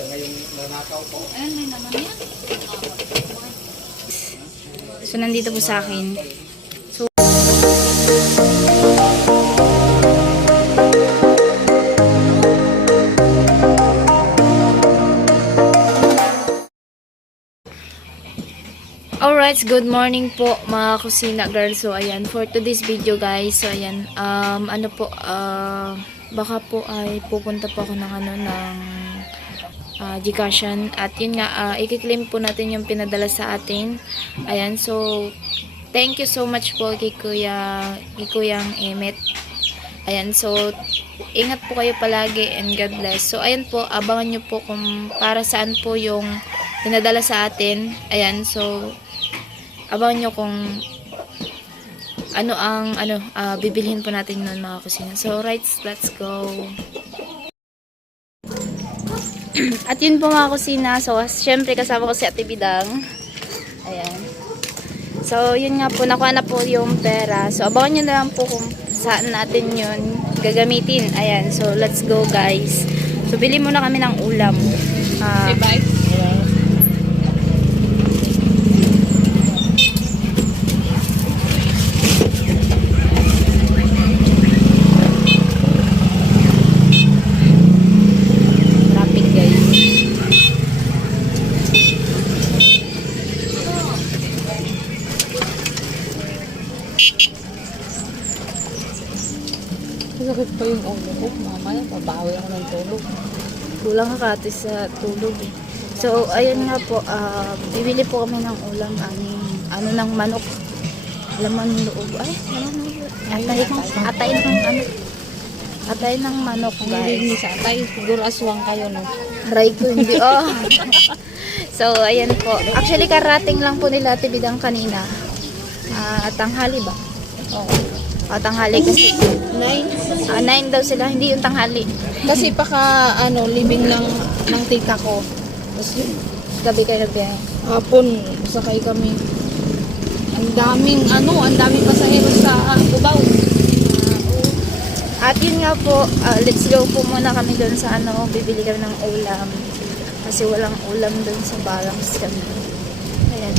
Siya ngayong nanakaw po. Ayun, may naman yan. So, nandito po sa akin. So, alright, good morning po mga kusina girls. So, ayan, for today's video guys. So, ayan, ano po, baka po ay pupunta po ako ng Gcashan. At yun nga, i-claim po natin yung pinadala sa atin. Ayan, so thank you so much po kay Kuyang Emmet. Ayan, so ingat po kayo palagi and God bless. So ayan po, abangan nyo po kung para saan po yung pinadala sa atin. Ayan, so abangan nyo kung ano ang bibilhin po natin nun mga kusina. So right, let's go. At yun po mga kusina. So, syempre kasama ko si Ate Bidang. Ayan. So, yun nga po. Nakuha na po yung pera. So, abangan nyo na lang po kung saan natin yun gagamitin. Ayan. So, let's go guys. So, bili muna kami ng ulam. Bye. Sakit pa yung ulo ko. Mamaya, pabawi ako ng tulog. Kulang ka kati sa tulog. So, ayun nga po. Bibili po kami ng ulam. Ng manok. Laman loob. Ay, atay ng manok guys. Hindi sa atay. Siguro aswang kayo, no? Aray ko, hindi. Oh. So, ayan po. Actually, karating lang po nila Ate Bidang kanina. Tanghali ba? Oo. Tanghali kasi. 9 daw sila. Hindi yung tanghali. Kasi living ng tita ko. Tapos Gabi kayo nagbiyahe. hapon, sakay kami. Ang daming pasahero sa Cubao. At yun nga po, let's go po muna kami doon sa bibili kami ng ulam. Kasi walang ulam doon sa Balangs kami. Ayan.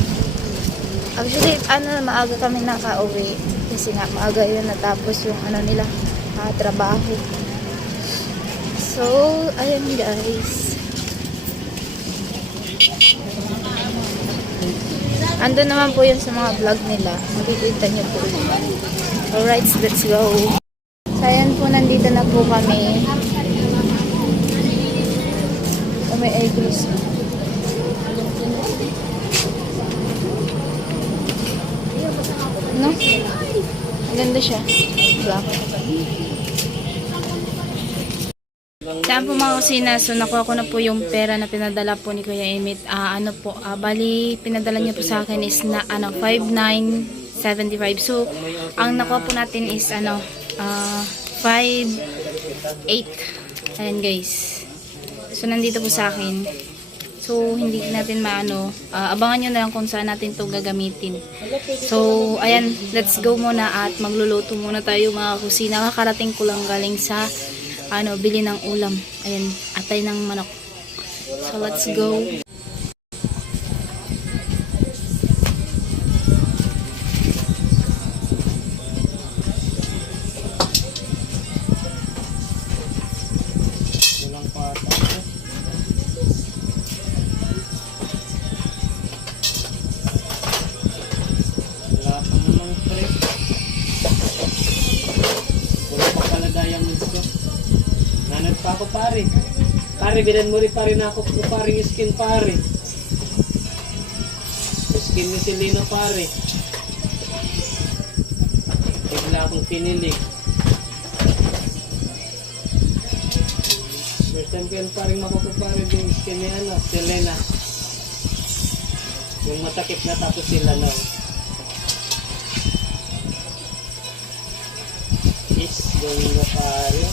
Actually, maaga kami nakauwi. Kasi nga, maaga yun natapos yung nila, trabaho. So, ayan guys. Ando naman po yun sa mga vlog nila. Makikita nyo po yun. Alright, let's go. So, ayan po, nandito na po kami. May eggs. No? Maganda siya. Black. Saan po mga kusina? So, nakuha ko na po yung pera na pinadala po ni Kuya Emmet. Bali, pinadala niya po sa akin is 5,975. So, ang nakuha po natin is 5,800. Ayan guys. So, nandito po sa akin. So, hindi natin abangan nyo na lang kung saan natin to gagamitin. So, ayan, let's go muna at magluluto muna tayo mga kusina. Kakarating ko lang galing sa, bili ng ulam. Ayan, atay ng manok. So, let's go. Nanat pa ako pare. Pare, binan mo rin pare na ako pare skin pare. Skin ni si Lino pare. Bigla akong pinilig. First time ko yan pare makapapare yung skin ni Selena. Yung matakip na tapos sila na. Is going na pare.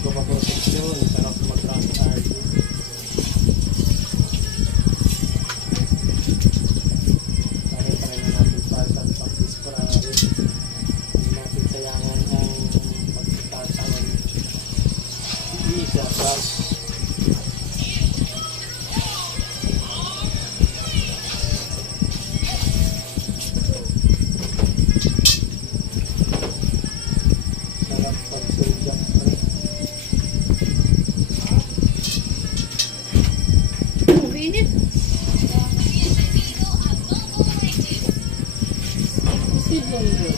Protection, sarap mag-transfer. vlog. Sarap pagsudang pre. Binit. Sidlong bro.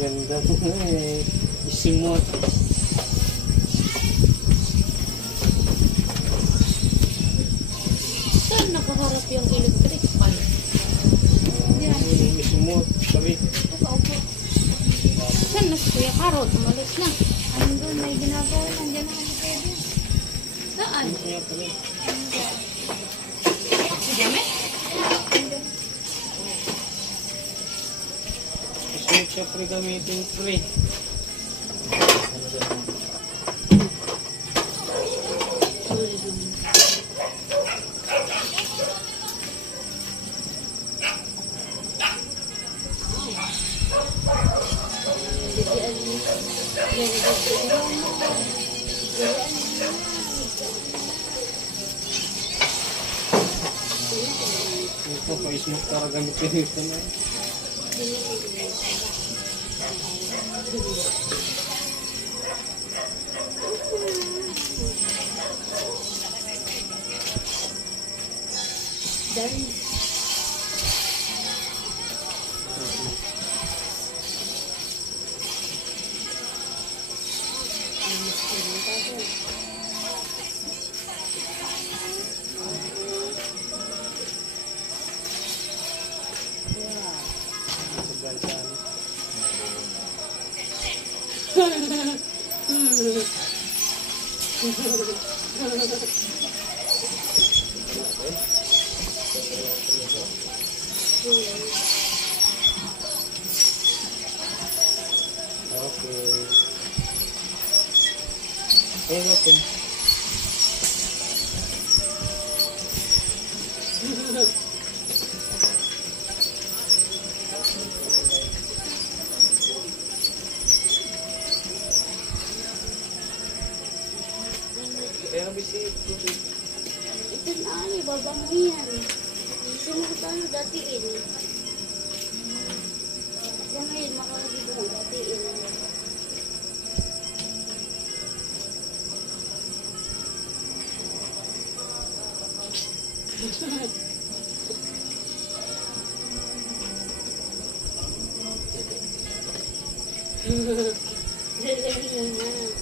Ganda mo eh. Isimot. Saan nakaharap yung electric pan? Isimot. Balik. Saan na si Kuya Karo? Tumalis na. Andun, may ginagawa lang. Diyan na kami pwede. Saan? Kaya pala. Si Jamet? Isimot siya pre gamitin pre. Ito pa isimot para gamitin ito na. Okay. Ayan natin. Pero bisi, Ito na ano, babangihan. Sinukutan na datiin. Yan ngayon, makalagito na datiin. Dalahin na.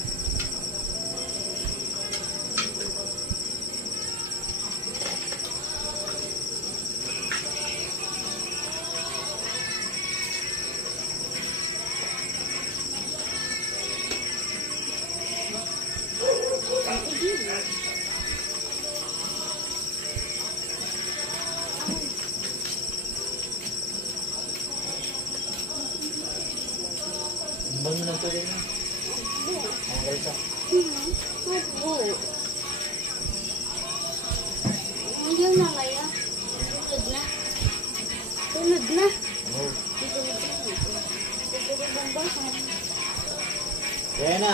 bang na ito rin. Ang galsa. Opo. Ayaw na kaya. Sunod na. Sunod na. Oh. Sunod na. Sunod ang basa. Kaya na.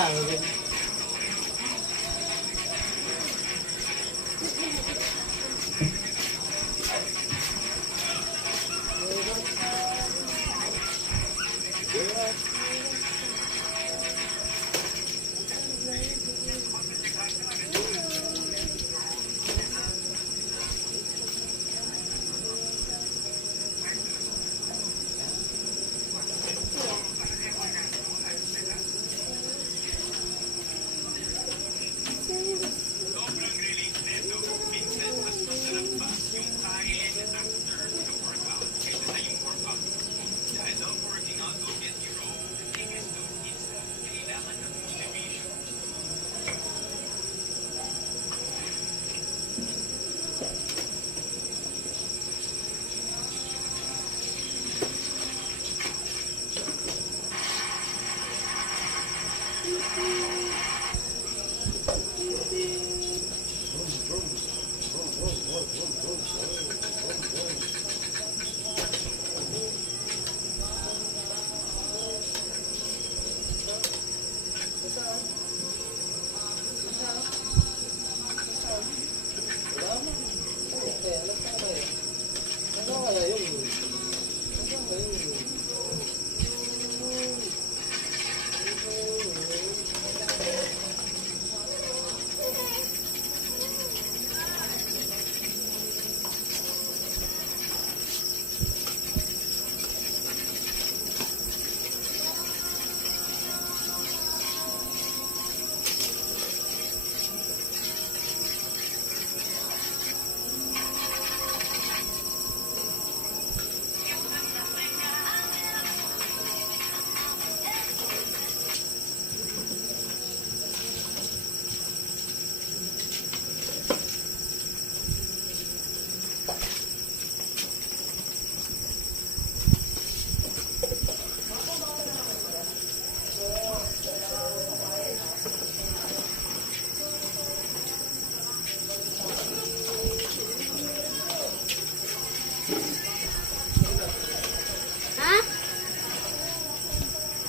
Ha?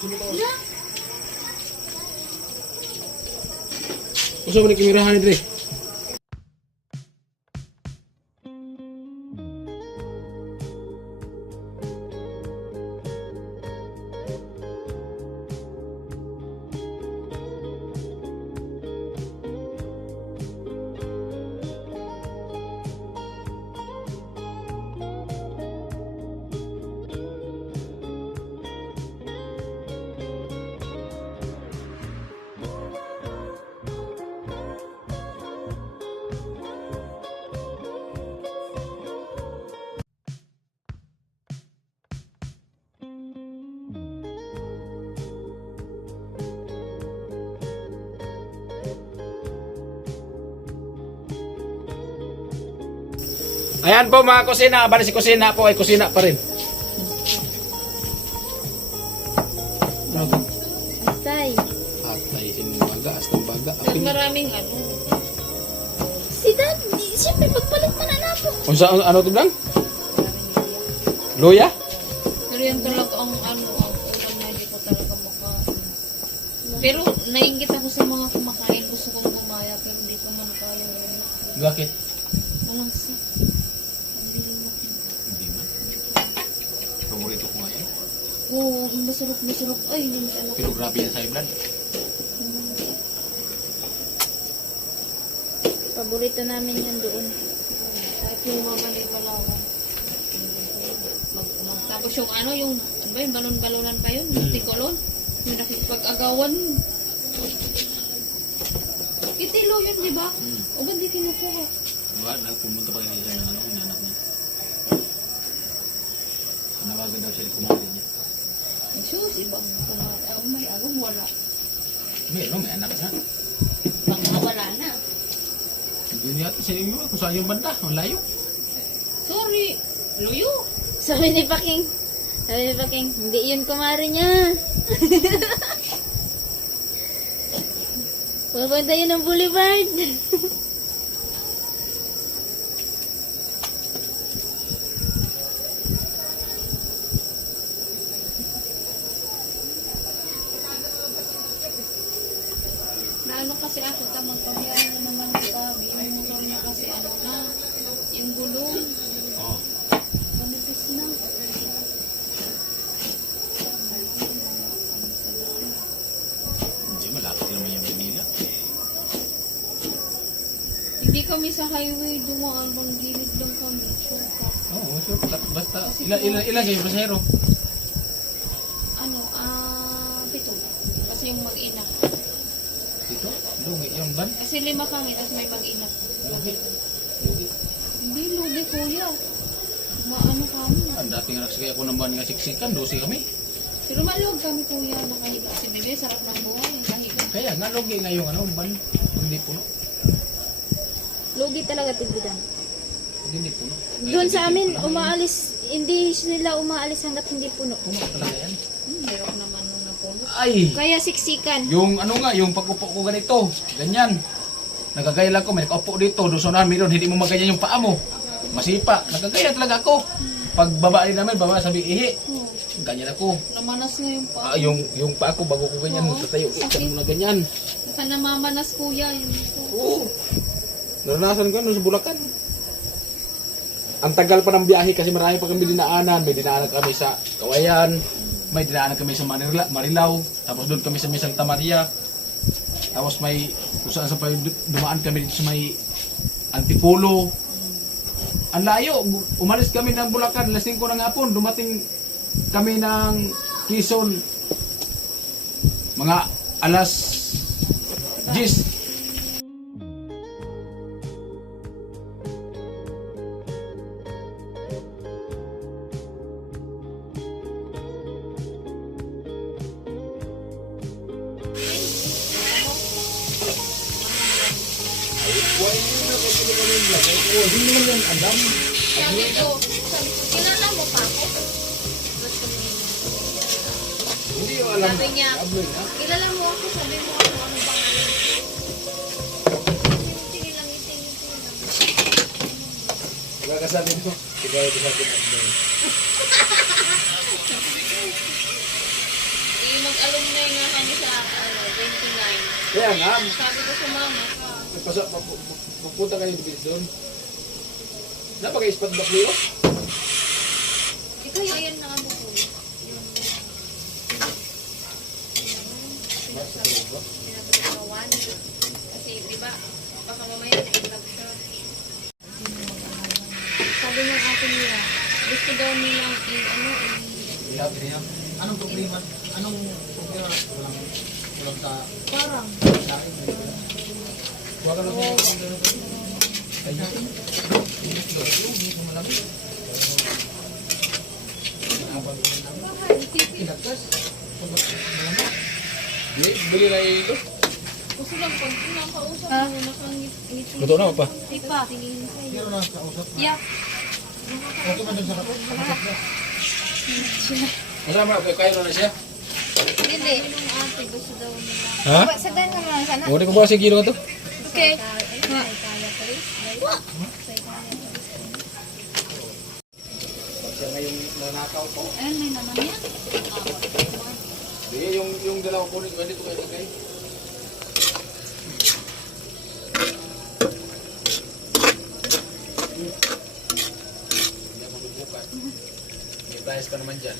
Wala. Usa man ni kamerahan ni Dre. Ayan po mga kusina, bali si kusina po ay kusina pa rin. Ano to? Tay. Atay, sinumbaga, astambaga. Maraming ano. Si Dad, siyempre magpalit man na po. Unsa ano to dang? Luya? Pero yan talaga ang ano, ang ulam na hindi ko talaga makain. Pero nainggit ako sa mga kumakain. Gusto kong gumaya pero hindi ko man kaya yun. Bakit? Walang sa. Hindi man. Paborito ko nga yan. Oo, masarap. Ay, hindi masarap. Pero grabe yan sa blood. Paborito namin yan doon. Kahit yung mama ni Palawan. Tapos yung ano, yung balon-balonan pa yun, yung tikolon. Yung nakikipag-agawan. Itilo yun, di ba? O ba't di kinukuha? Diba, nagpumunta pa kayo sa ano, inanak niya. Nawagan daw siya kumari niya. Ay, sus, ibang kumari. May agong wala. May anak na. Baka wala na. Hindi niya sa inyo kung saan yung banda, ang layo. Sorry, luyo. Sabi ni Paking, hindi yun kumari niya. Pupunta yun ng boulevard. Naano kasi ako, tamang pagyayin na naman kita. Binumotor niya kasi ano na, yung gulong. Oo. Manipis na. Hindi, malapit naman yung Manila. Hindi kami sa highway dumaan, bang gilid lang kami. Shortcut. Oo, sure. Basta, ilan kayo, pasahero? Ano, 7. Kasi yung mag-ina. Dito? Lugi, yung van? Kasi 5 kami, tapos may mag-ina. Lugi. Hindi, lugi kuya. Maano kami. Ang dating nagsakay ako ng van nga siksikan, 12 kami. Pero malog kami kuya, nakahiga. Si bebe, sarap ng buhay, nakahiga. Kaya nga, lugi nga yung ano, van. Hindi puno. Lugi talaga tigbidan. Hindi puno. Doon sa amin, hindi sila umaalis hanggat hindi puno. Puno talaga yan. Hirap naman nung napuno. Ay! Kaya siksikan. Yung ano nga, yung pag-upo ko ganito, ganyan. Nagagaya lang ko, may nakaupo dito, doon sa namin doon, hindi mo maganyan yung paa mo. Masipa, nagagaya talaga ako. Pag baba rin namin, baba sabi ihi. Ganyan ako. Namanas na yung paa. Yung paa ko, bago ko ganyan, tatayo, ikan mo na ganyan. Baka namamanas kuya. Yung Oo. Naranasan ko, sa Bulacan. ang tagal pa ng biyahe kasi marami pa kami dinaanan. May dinaanan kami sa Kawayan, may dinaanan kami sa Marilao, tapos doon kami sa may Santa Maria. Tapos may kung saan sa pa dumaan kami dito sa may Antipolo. Ang layo, umalis kami ng Bulacan, alas 5 ng hapon, dumating kami ng Quezon mga alas 10. Sabi ko, kilala mo pa ako? Hindi yung alam. Sabi niya, Abloy na. kilala mo ako, sabi mo ano pangalan. Tingin lang, tingin lang. Pagkakasabi mo, ikaw ito sa akin Abloy. Mag-alumni nga kami sa 29. Kaya nga, Sabi ko sa mama, pupunta kayo dito doon. Napag-ispat ba kayo? ikaw yung ayan na ano ko. Yung pinag-alawan. Kasi di ba, baka mamaya na-vlog siya. Sabi ng ate nila, gusto daw nilang Anong problema? Anong problema? Walang sa parang, Huwag ka lang kayo. Bili na yung ito. gusto lang pag pinakausap mo, nakangiti. Luto na pa. Di pa, tingin sa'yo. pero na kausap na. Yeah. Okay man dun sa kausap niya. Masama, kayo na siya. Hindi. Yung ate, gusto daw nila. Ha? Sagdan ka lang sana. Huwag ko ba kasi gino ito? Okay. Siya ngayong nanakaw ko. Ayun, may naman yan. Hindi, yung dalawa ko dito kayo lagay. Hindi ako lubukan. May price pa naman dyan.